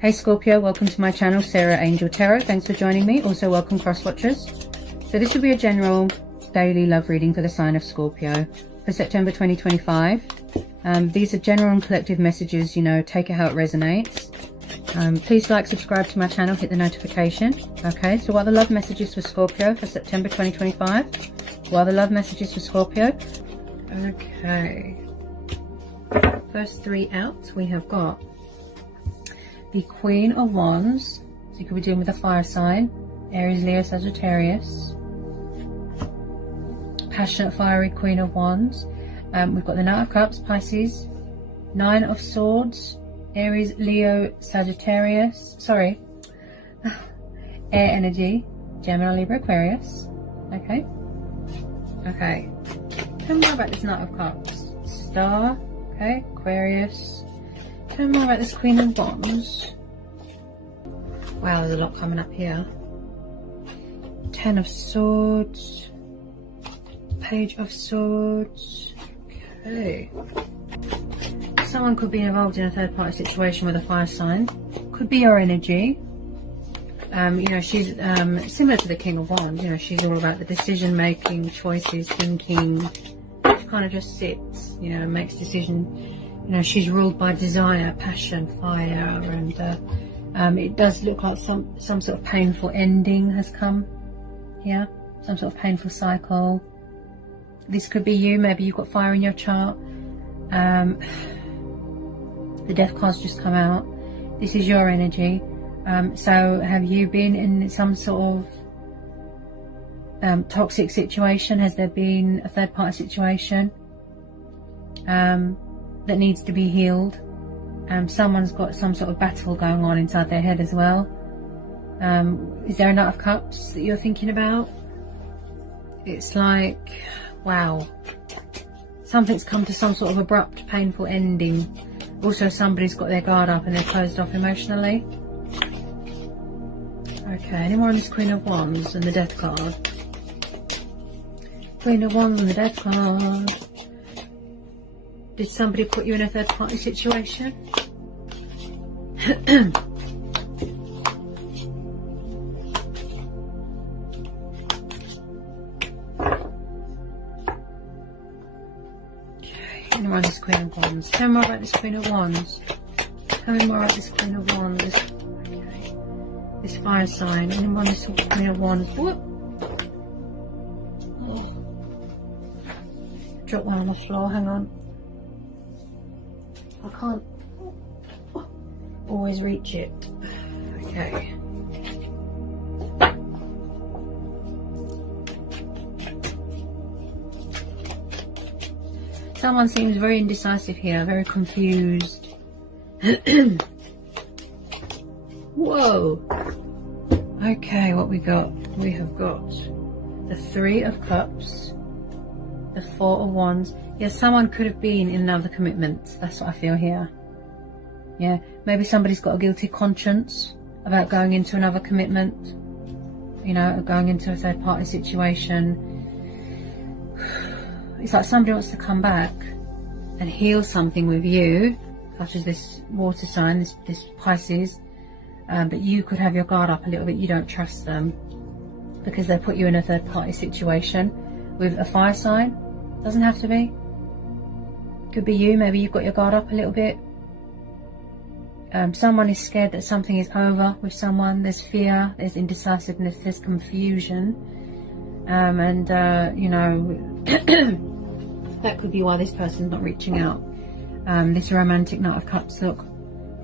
Hey Scorpio, welcome to my channel, Sarah Angel Tarot. Thanks for joining me. Also welcome cross watchers. So this will be a general daily love reading for the sign of Scorpio for September 2025. These are general and collective messages, you know, take it how it resonates. Please like, subscribe to my channel, hit the notification. Okay, so what are the love messages for Scorpio for September 2025? What are the love messages for Scorpio? Okay, first three out, we have got the Queen of Wands. So you could be dealing with a fire sign, Aries, Leo, Sagittarius. Passionate, fiery Queen of Wands. We've got the Knight of Cups, Pisces. Nine of Swords, Aries, Leo, Sagittarius. Sorry, air energy, Gemini, Libra, Aquarius. Okay. Okay. Tell me more about this Knight of Cups. Star. Okay. Aquarius. Tell me more about this Queen of Wands. Wow, there's a lot coming up here. Ten of Swords. Page of Swords. Okay. Someone could be involved in a third party situation with a fire sign. Could be your energy. You know, she's similar to the King of Wands. You know, she's all about the decision making, choices, thinking. She kind of just sits, you know, makes decisions. You know, she's ruled by desire, passion, fire, and it does look like some sort of painful ending has come here. Some sort of painful cycle. This could be you. Maybe you've got fire in your chart. The Death card's just come out. This is your energy. So have you been in some sort of toxic situation? Has there been a third party situation that needs to be healed? Someone's got some sort of battle going on inside their head as well. Is there a Knight of Cups that you're thinking about? It's like, wow, something's come to some sort of abrupt, painful ending. Also, somebody's got their guard up and they're closed off emotionally. Okay, any more on this Queen of Wands and the Death card? Queen of Wands and the Death card. Did somebody put you in a third party situation? Tell me more about this Queen of Wands. Tell me more about this Queen of Wands. Tell me more about this Queen of Wands. Okay. This fire sign. Any more on this Queen of Wands. Whoop. Oh. Drop one on the floor. Hang on. I can't always reach it. Okay. Someone seems very indecisive here, very confused. Whoa. Okay, what we got? We have got the Three of Cups, the Four of Wands. Yeah, someone could have been in another commitment. That's what I feel here. Yeah, maybe somebody's got a guilty conscience about going into another commitment. You know, going into a third party situation. It's like somebody wants to come back and heal something with you, such as this water sign, this Pisces. But you could have your guard up a little bit. You don't trust them because they put you in a third party situation with a fire sign. Doesn't have to be. Could be you. Maybe you've got your guard up a little bit. Someone is scared that something is over with someone. There's fear, there's indecisiveness, there's confusion. You know, that could be why this person's not reaching out. This romantic Knight of Cups, look,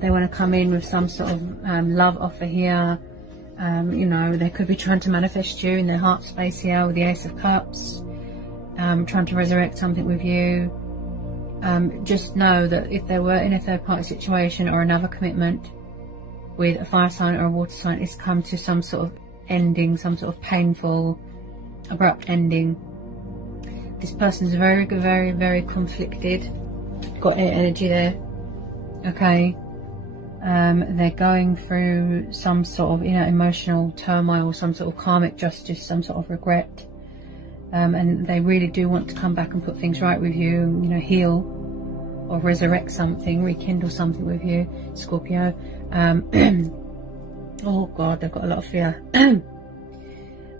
they want to come in with some sort of love offer here. You know, they could be trying to manifest you in their heart space here with the Ace of Cups. Trying to resurrect something with you. Just know that if they were in a third party situation or another commitment with a fire sign or a water sign, it's come to some sort of ending, some sort of painful, abrupt ending. This person's very, very, very conflicted. Got air energy there. Okay. They're going through some sort of, you know, emotional turmoil, some sort of karmic justice, some sort of regret. And they really do want to come back and put things right with you, you know, heal. or resurrect something, rekindle something with you, Scorpio. Oh God, they've got a lot of fear.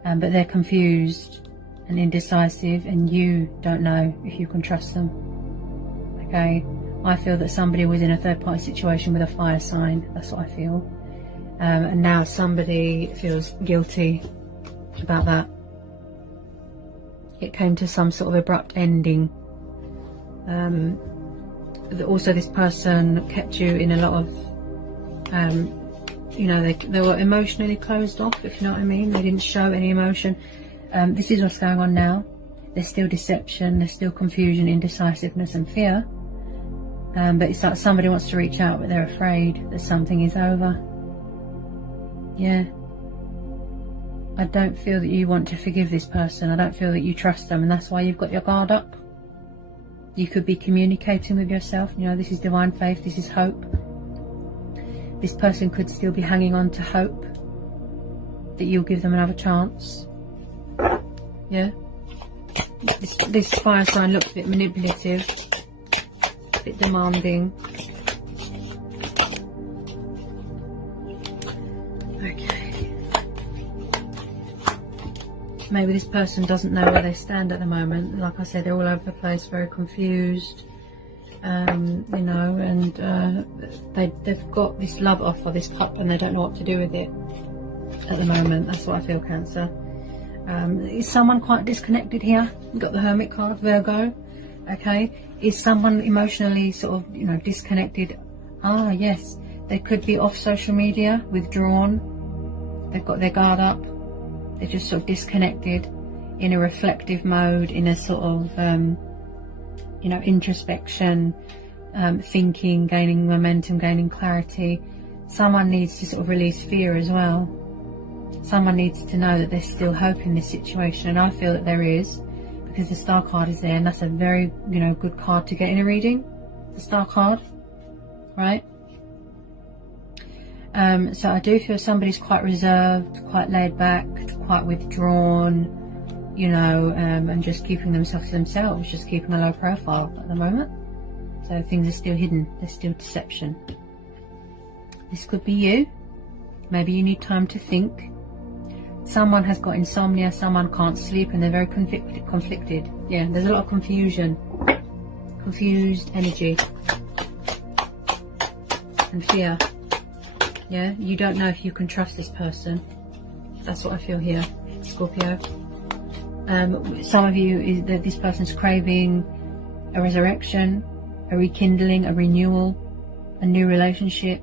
But they're confused and indecisive, and you don't know if you can trust them. Okay, I feel that somebody was in a third-party situation with a fire sign. That's what I feel. And now somebody feels guilty about that. It came to some sort of abrupt ending. Also, this person kept you in a lot of, you know, they were emotionally closed off, if you know what I mean. They didn't show any emotion. This is what's going on now. There's still deception, there's still confusion, indecisiveness and fear. But it's like somebody wants to reach out, but they're afraid that something is over. Yeah. I don't feel that you want to forgive this person. I don't feel that you trust them, and that's why you've got your guard up. You could be communicating with yourself. You know, this is divine faith, this is hope. This person could still be hanging on to hope that you'll give them another chance. Yeah. This fire sign looks a bit manipulative, a bit demanding. Okay. Maybe this person doesn't know where they stand at the moment. Like I said, they're all over the place, very confused. You know, and they've got this love offer, this cup, and they don't know what to do with it at the moment. That's what I feel, Cancer. Is someone quite disconnected here? We've got the Hermit card, Virgo. Okay, is someone emotionally sort of, you know, disconnected? Ah, yes, they could be off social media, withdrawn. They've got their guard up. They're just sort of disconnected, in a reflective mode, in a sort of you know, introspection, thinking, gaining momentum, gaining clarity. Someone needs to sort of release fear as well. Someone needs to know that there's still hope in this situation, and I feel that there is, because the Star card is there, and that's a very, you know, good card to get in a reading, the Star card, right? So I do feel somebody's quite reserved, quite laid back, quite withdrawn, you know, and just keeping themselves to themselves, just keeping a low profile at the moment. So things are still hidden, there's still deception. This could be you. Maybe you need time to think. Someone has got insomnia, someone can't sleep, and they're very conflicted. Yeah, there's a lot of confusion, confused energy and fear. Yeah, you don't know if you can trust this person. That's what I feel here, Scorpio. Some of you, this person's craving a resurrection, a rekindling, a renewal, a new relationship,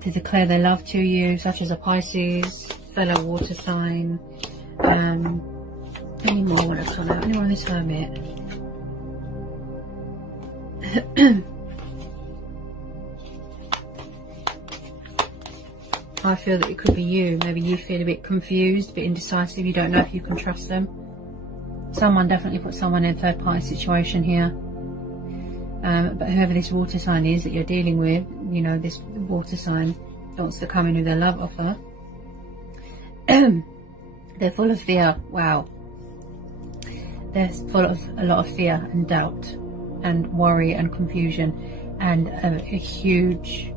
to declare their love to you, such as a Pisces, fellow water sign. Any more want to come out? Anyone on this Hermit? I feel that it could be you. Maybe you feel a bit confused, a bit indecisive. You don't know if you can trust them. Someone definitely put someone in a third party situation here. But whoever this water sign is that you're dealing with, you know, this water sign wants to come in with their love offer. They're full of fear. Wow. They're full of a lot of fear and doubt and worry and confusion, and a huge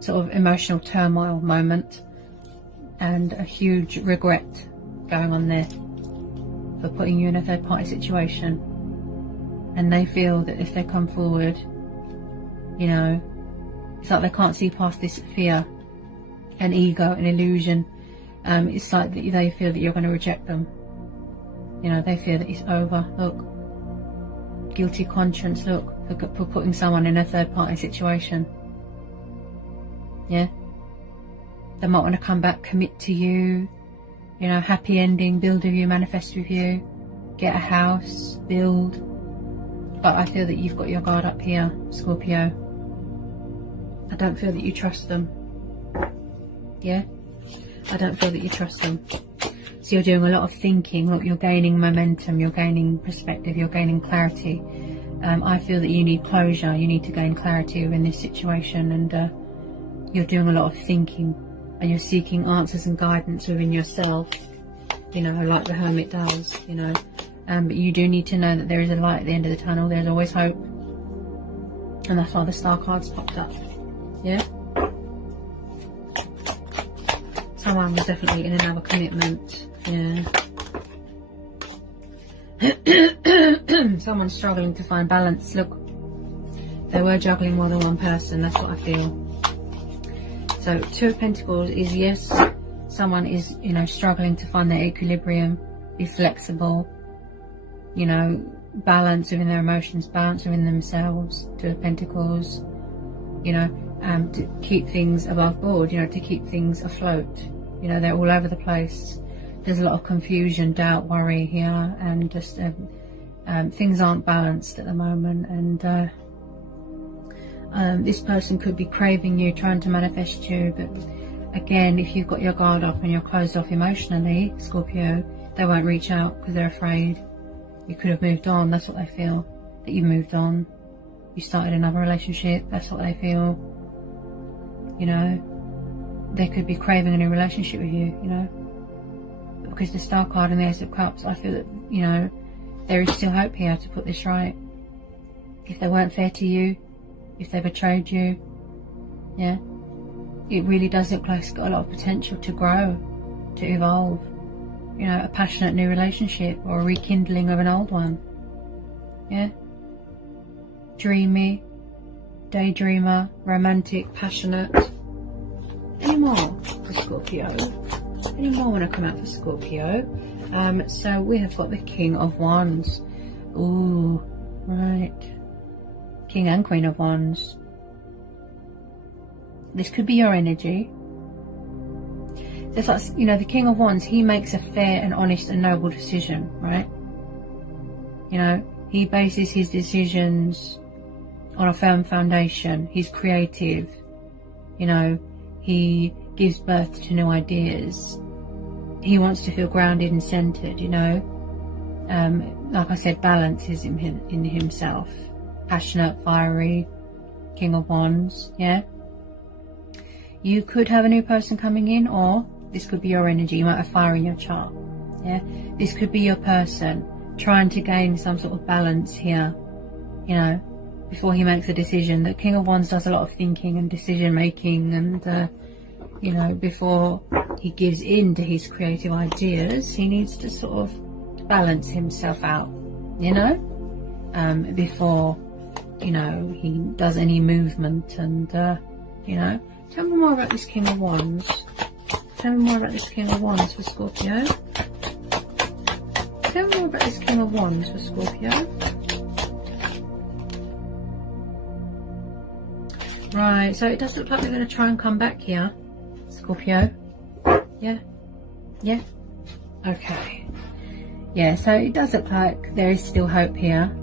sort of emotional turmoil moment, and a huge regret going on there for putting you in a third party situation. And they feel that if they come forward, you know, it's like they can't see past this fear and ego and illusion. It's like that they feel that you're going to reject them. You know, they feel that it's over. Look, guilty conscience, look, for putting someone in a third party situation. Yeah, they might want to come back, commit to you, you know, happy ending, build with you, manifest with you, get a house, build. But I feel that you've got your guard up here, Scorpio. I don't feel that you trust them. Yeah, I don't feel that you trust them. So you're doing a lot of thinking. Look, you're gaining momentum, you're gaining perspective, you're gaining clarity. I feel that you need closure, you need to gain clarity within this situation, and you're doing a lot of thinking, and you're seeking answers and guidance within yourself, you know, like the Hermit does, you know. But you do need to know that there is a light at the end of the tunnel. There's always hope. And that's why the star cards popped up. Yeah? Someone was definitely in another commitment. Yeah. Someone's struggling to find balance. Look, they were juggling more than one person. That's what I feel. So 2 of Pentacles is, yes, someone is, you know, struggling to find their equilibrium, be flexible, you know, balance within their emotions, balance within themselves. 2 of Pentacles, you know, to keep things above board, you know, to keep things afloat. You know, they're all over the place. There's a lot of confusion, doubt, worry here, and just things aren't balanced at the moment. And this person could be craving you, trying to manifest you, but again, if you've got your guard up and you're closed off emotionally, Scorpio, they won't reach out because they're afraid. You could have moved on. That's what they feel, that you moved on. You started another relationship. That's what they feel. You know, they could be craving a new relationship with you, you know, because the Star card and the Ace of Cups, I feel that, you know, there is still hope here to put this right. If they weren't fair to you, if they betrayed you, yeah, it really does look like it's got a lot of potential to grow, to evolve. You know, a passionate new relationship or a rekindling of an old one. Yeah. Dreamy, daydreamer, romantic, passionate. Any more for Scorpio? Any more want to come out for Scorpio? So we have got the King of Wands. Ooh, right. King and Queen of Wands. This could be your energy. So it's like, you know, the King of Wands, he makes a fair and honest and noble decision, right? You know, he bases his decisions on a firm foundation. He's creative. You know, he gives birth to new ideas. He wants to feel grounded and centered, you know. Like I said, balance is in himself. Passionate, fiery, King of Wands, yeah. You could have a new person coming in, or this could be your energy. You might have fire in your chart, yeah. This could be your person trying to gain some sort of balance here, you know, before he makes a decision. The King of Wands does a lot of thinking and decision making, and you know, before he gives in to his creative ideas, he needs to sort of balance himself out, you know, before, you know, he does any movement. And you know, tell me more about this King of Wands. Tell me more about this King of Wands for Scorpio. Tell me more about this King of Wands for Scorpio. Right, so it does look like they're going to try and come back here, Scorpio. Yeah? Yeah? Okay. Yeah, so it does look like there is still hope here.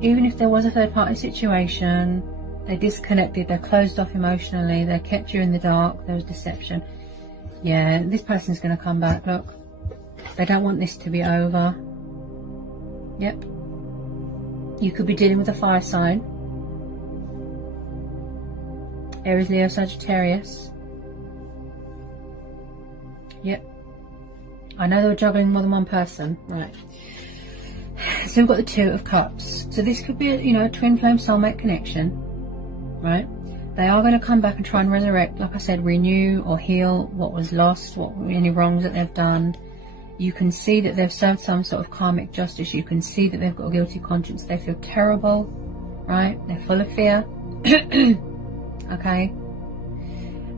Even if there was a third party situation, they disconnected, they're closed off emotionally, they kept you in the dark, there was deception. Yeah, this person's going to come back, look. They don't want this to be over. Yep. You could be dealing with a fire sign. Aries, Leo, Sagittarius. Yep. I know they were juggling more than one person. Right. So we've got the 2 of Cups. So this could be, you know, a twin flame soulmate connection. Right. They are going to come back and try and resurrect, like I said, renew or heal what was lost, any wrongs that they've done. You can see that they've served some sort of karmic justice. You can see that they've got a guilty conscience. They feel terrible, right? They're full of fear. Okay.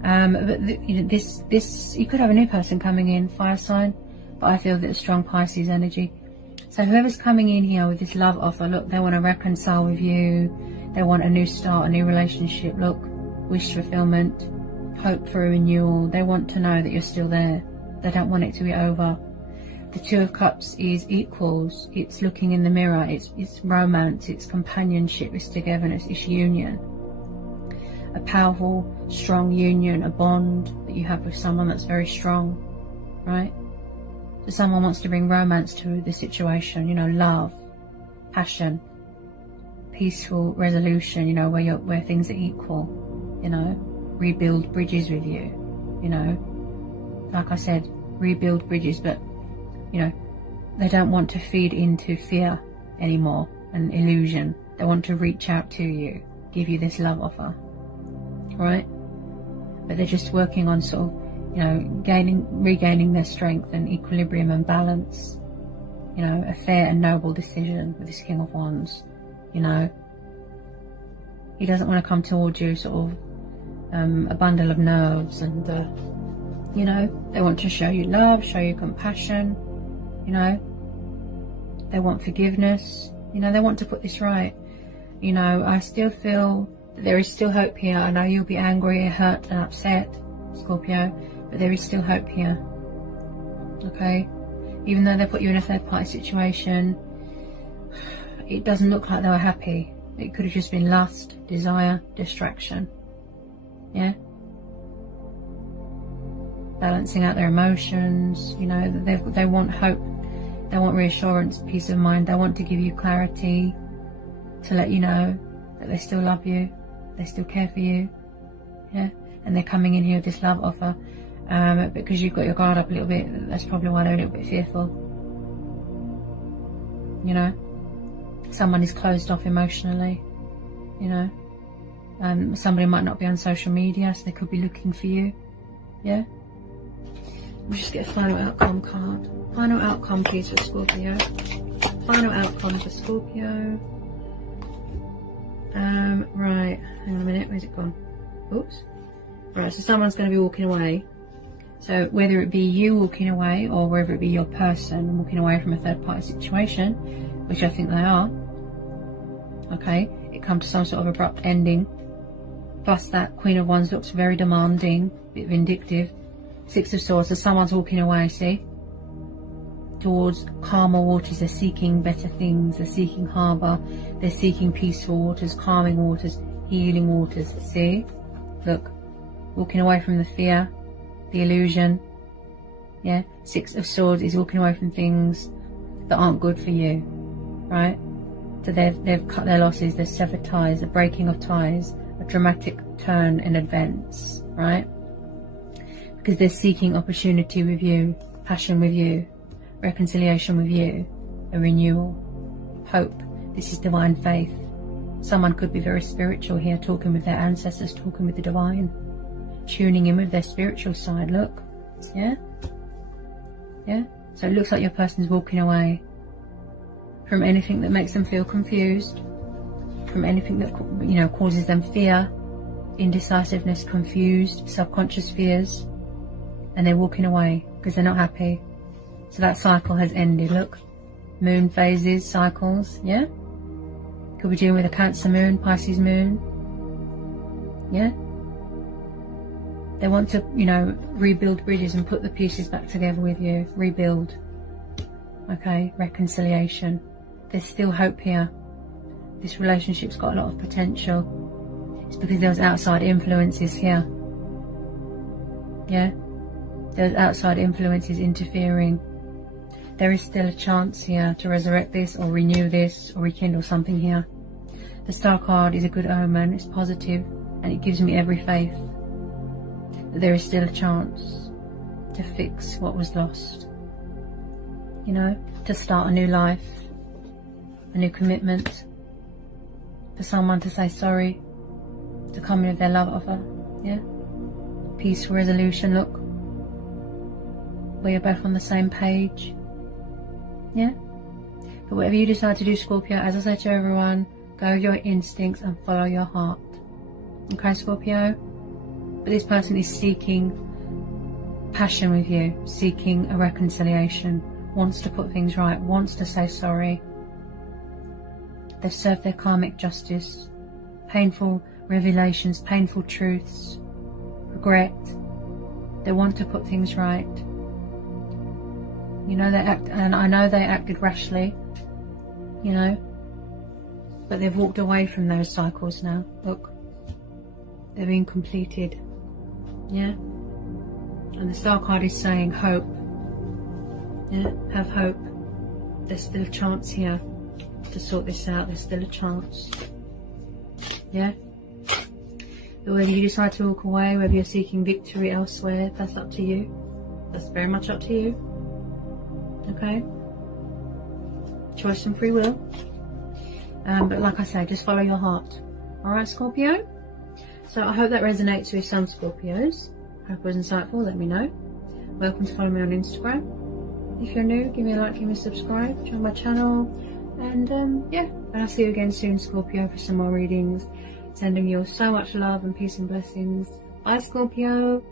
But you know, this you could have a new person coming in, fire sign, but I feel that it's strong Pisces energy. So whoever's coming in here with this love offer, look, they want to reconcile with you. They want a new start, a new relationship. Look, wish fulfillment, hope for a renewal. They want to know that you're still there. They don't want it to be over. The 2 of Cups is equals. It's looking in the mirror. It's romance. It's companionship. It's togetherness. It's union. A powerful, strong union, a bond that you have with someone that's very strong, right? So someone wants to bring romance to the situation, you know, love, passion, peaceful resolution, you know, where things are equal, you know, rebuild bridges with you, you know, like I said, rebuild bridges. But, you know, they don't want to feed into fear anymore and illusion. They want to reach out to you, give you this love offer, right? But they're just working on sort of, you know, regaining their strength and equilibrium and balance. You know, a fair and noble decision with this King of Wands. You know, he doesn't want to come towards you sort of a bundle of nerves, and you know, they want to show you love, show you compassion. You know, they want forgiveness. You know, they want to put this right. You know, I still feel that there is still hope here. I know you'll be angry, hurt and upset, Scorpio, but there is still hope here. Okay? Even though they put you in a third party situation, it doesn't look like they were happy. It could have just been lust, desire, distraction. Yeah? Balancing out their emotions. You know, they want hope. They want reassurance, peace of mind. They want to give you clarity, to let you know that they still love you, they still care for you. Yeah? And they're coming in here with this love offer. Because you've got your guard up a little bit, that's probably why they're a little bit fearful. You know, someone is closed off emotionally. You know, somebody might not be on social media, so they could be looking for you. Yeah. We'll just get a final outcome card. Final outcome, please, for Scorpio. Final outcome for Scorpio. Right. Hang on a minute. Where's it gone? Oops. Right. So someone's going to be walking away. So whether it be you walking away, or whether it be your person walking away from a third party situation, which I think they are, okay, it comes to some sort of abrupt ending. Plus that Queen of Wands looks very demanding, a bit vindictive. Six of Swords, so someone's walking away, see, towards calmer waters. They're seeking better things, they're seeking harbour, they're seeking peaceful waters, calming waters, healing waters. See, look, walking away from the fear, the illusion. Yeah, Six of Swords is walking away from things that aren't good for you, right? So they've cut their losses, they've severed ties, the breaking of ties, a dramatic turn in events, right? Because they're seeking opportunity with you, passion with you, reconciliation with you, a renewal, hope. This is divine faith. Someone could be very spiritual here, talking with their ancestors, talking with the divine, tuning in with their spiritual side. Look, yeah, yeah. So it looks like your person's walking away from anything that makes them feel confused, from anything that, you know, causes them fear, indecisiveness, confused, subconscious fears, and they're walking away because they're not happy. So that cycle has ended. Look, moon phases, cycles, yeah. Could be dealing with a Cancer moon, Pisces moon, yeah. They want to, you know, rebuild bridges and put the pieces back together with you, rebuild. Okay, reconciliation. There's still hope here. This relationship's got a lot of potential. It's because there was outside influences here. Yeah? There's outside influences interfering. There is still a chance here to resurrect this, or renew this, or rekindle something here. The Star card is a good omen. It's positive, and it gives me every faith that there is still a chance to fix what was lost. You know, to start a new life, a new commitment, for someone to say sorry, to come in with their love offer. Yeah, peaceful resolution. Look, where you're both on the same page. Yeah, but whatever you decide to do, Scorpio, as I say to everyone, go with your instincts and follow your heart. Okay, Scorpio? But this person is seeking passion with you, seeking a reconciliation, wants to put things right, wants to say sorry. They've served their karmic justice, painful revelations, painful truths, regret. They want to put things right. You know, and I know they acted rashly, you know, but they've walked away from those cycles now. Look, they're being completed. Yeah, and the Star card is saying hope. Yeah, have hope. There's still a chance here to sort this out. There's still a chance. Yeah, but whether you decide to walk away, whether you're seeking victory elsewhere, that's up to you. That's very much up to you. Okay, choice and free will. But like I say, just follow your heart. Alright, Scorpio? So I hope that resonates with some Scorpios. Hope it was insightful. Let me know. Welcome to follow me on Instagram. If you're new, give me a like, give me a subscribe, join my channel. And yeah, and I'll see you again soon, Scorpio, for some more readings. Sending you all so much love and peace and blessings. Bye, Scorpio.